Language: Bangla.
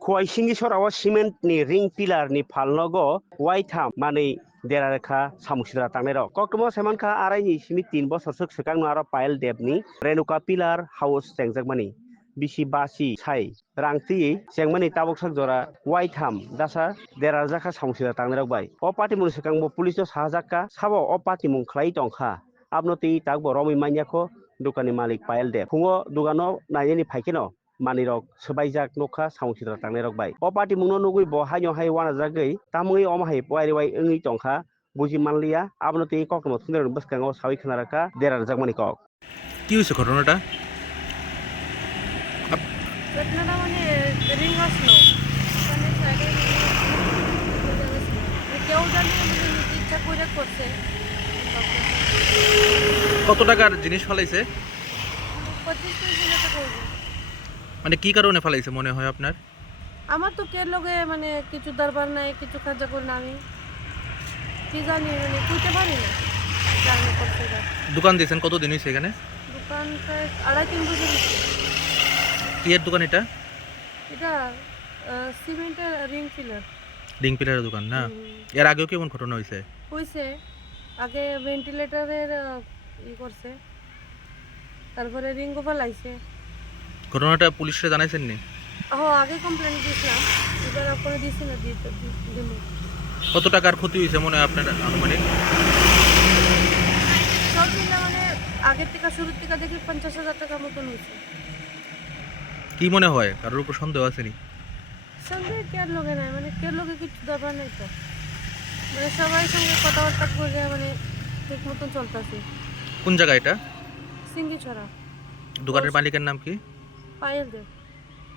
खुवाइसिंगेश्वरावा सिमेन्टनि रिं पिलारनि फालनगो वाइथाम मानै देरा रेखा सामुसिद्रा तांनाय र ककमा सेमानखा आरायनि सिमि तिन बसर सोख सोखां आरो पायल देबनि रेणुका पिलार हाउस सेंजेकमानि बिसि बासि छाय रांति सेंमानि ताबक सख जरा वाइथाम दासा देरा जाखा सामुसिद्रा तांनाय रबाय ओ पार्टि मुनि सोखां बो पुलिस सहाजाक्का साब ओ पार्टि मुं खलाय तंखा आबनति ताक बरमै मानियाखौ दुकानि मालिक पायल देब खुङो दुगानो नायनि फायखेन' manirok swaijak nukha samusidra tangnai rok bai o party mungno nugui bo haino hai wana jagui tamui oma hai poari wai wngui tongkha buji manliya abno tui koktmo thunderoni bwskango sawi khwnaraka dera jakmani kok কি হয়েছে ঘটনাটা ঘটনাটা মানে রিং আসলো কেউ জানে মানে ইচ্ছা করে করছে কত টাকার জিনিস ফালাইছে পঁচিশ তিরিশ টাকা মানে কি কারণে ফালাইছে মনে হয় আপনার? আমার তো কে লগে মানে কিছু দরবার নাই কিছু কাজা করি না আমি কি জানি মানে বুঝতে পারি না। জানি এটা। দোকান দিয়েছেন কত দিন হয়েছে এখানে? দোকান প্রায় আড়াই তিন বছর। কি এর দোকান এটা? এটা সিমেন্টের রিং ফিলার। রিং পিলারের দোকান না? এর আগেও কেমন ঘটনা হয়েছে হয়েছে আগে ভেন্টিলেটরের ই করছে। তারপরে রিং গোপাল আইছে ঘটনাটা পুলিশে জানাইছেন নি ও আগে কমপ্লেন দিয়েছিলাম। এবার আপনারা দিয়েছি না দিয়ে কত টাকার ক্ষতি হয়েছে মনে হয় আপনার আনুমানিক? সব মিলে মানে আগের থেকে শুরুর থেকে দেখি পঞ্চাশ হাজার টাকার মতন হয়েছে। কি মনে হয়? কারোর উপর সন্দেহ আসেনি সঙ্গে কেয়ার লোকে নাই মানে কেয়ার লোকে কিছু ব্যাপার নেই তো। মানে সবাই সঙ্গে কথাবার্তা করে মানে ঠিক মতন চলতেছে। কোন জায়গা এটা? সিঙ্গি ছড়া। দোকানের মালিকের নাম কি? Bayıldım.